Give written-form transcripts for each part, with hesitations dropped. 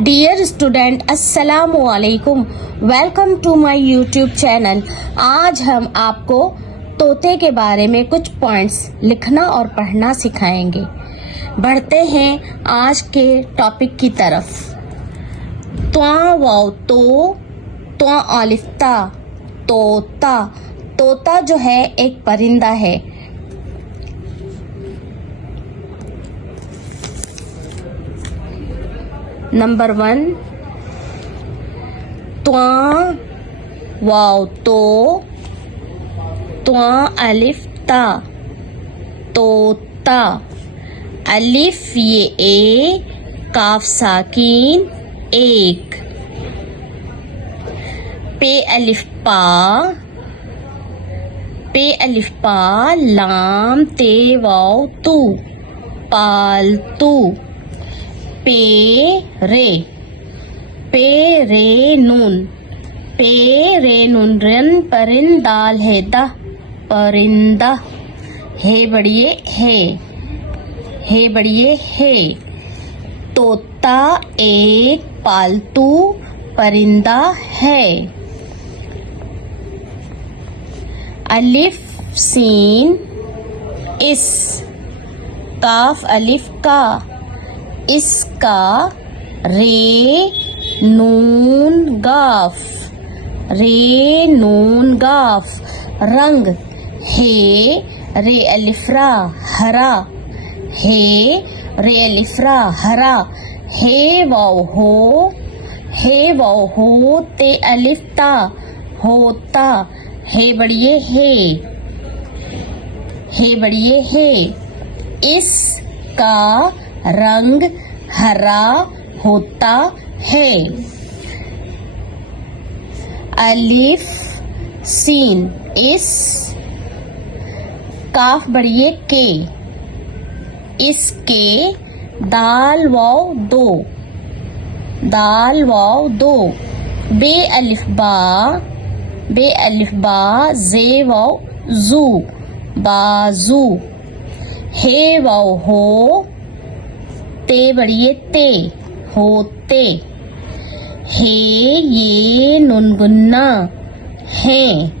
Dear student, अस्सलाम वालेकुम। Welcome to my YouTube channel. आज हम आपको तोते के बारे में कुछ पॉइंट्स लिखना और पढ़ना सिखाएंगे। बढ़ते हैं आज के टॉपिक की तरफ। त्वा वाव तो, त्वा अलिफ ता, तोता। तोता जो है एक परिंदा है। नंबर 1, त्वा वाव तो, त्वा अलिफ ता, तोता। अलिफ ये ए, काफ साकीन एक। पे अलिफ पा, पे अलिफ पा, लाम ते वाव तू, पालतू। पे रे नून, पे रे नून रन परिंद दाल है दा, परिंदा। हे बढ़िए है। तोता एक पालतू परिंदा है। अलिफ सीन इस, काफ अलिफ का, इसका। रे नून गाफ, रे नून गाफ, रंग। हे रे अलिफ्रा हरा, हे रे अलिफ्रा हरा। हे वाव हो, ते अलिफ्ता होता। हे बढ़िए है। इसका रंग हरा होता है। अलिफ सीन इस, काफ बढ़िए के, इसके। दाल वाव दो, बे अलिफ बा, जे वाव जू, बाजू। हे वाव हो, ते बढ़िए ते, होते। हे ये नुनगुन्ना है।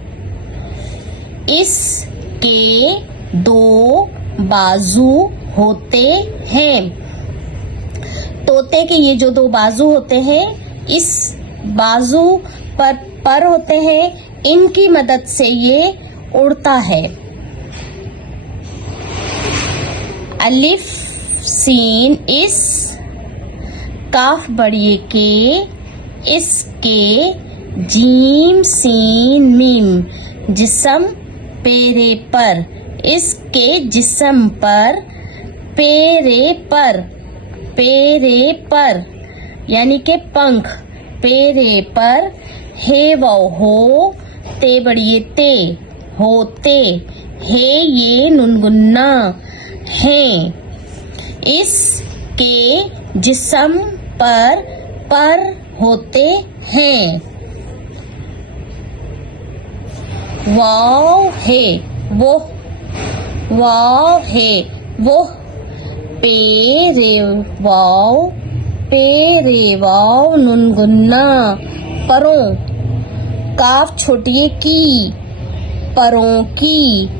इसके दो बाजू होते हैं। तोते के ये जो दो बाजू होते हैं, इस बाजू पर होते हैं, इनकी मदद से ये उड़ता है। अलिफ सीन इस, काफ बढ़िए के, इसके। जीम सीन मीम, जिस्म पेरे पर, इसके जिस्म पर। पेरे पर यानी के पंख, पेरे पर। हे वाव हो, ते बढ़िए ते, होते। हे ये नुनगुन्ना है। इसके जिस्म पर होते हैं। वाव है वो, पे रे वाव नुनगुन्ना, परों। काफ छोटी की, परों की।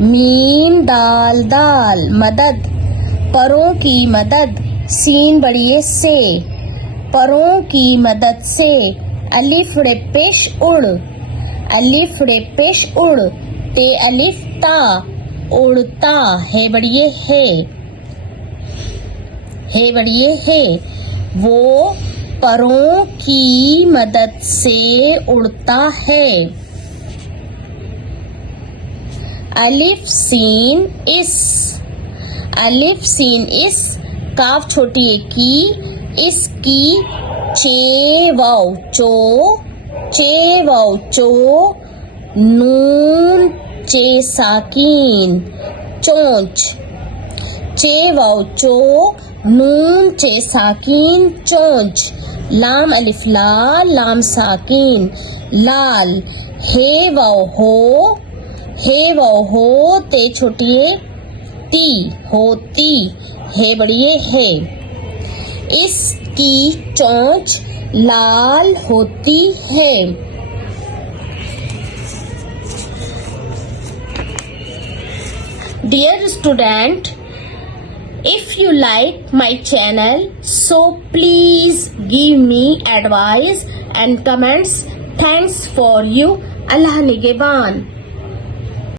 मीम दाल मदद, परों की मदद। सीन बढ़िए से, परों की मदद से। अलिफ रे पेश उड़, ते अलिफ ता, उड़ता। हे बढ़िए है। वो परों की मदद से उड़ता है। अलिफ सीन इस, काफ छोटी की, इसकी। चे वाव चो, नून चे साकीन चोंच। चे वाव चो, नून चे साकीन चोंच। लाम अलिफ ला, लाम साकीन लाल। हे वाव हो, ते छोटी ती, होती। हे बढ़िए है। इस की चोंच लाल होती है। Dear student, if you like my channel, so please give me advice and comments. Thanks for you. Allah Nigeban.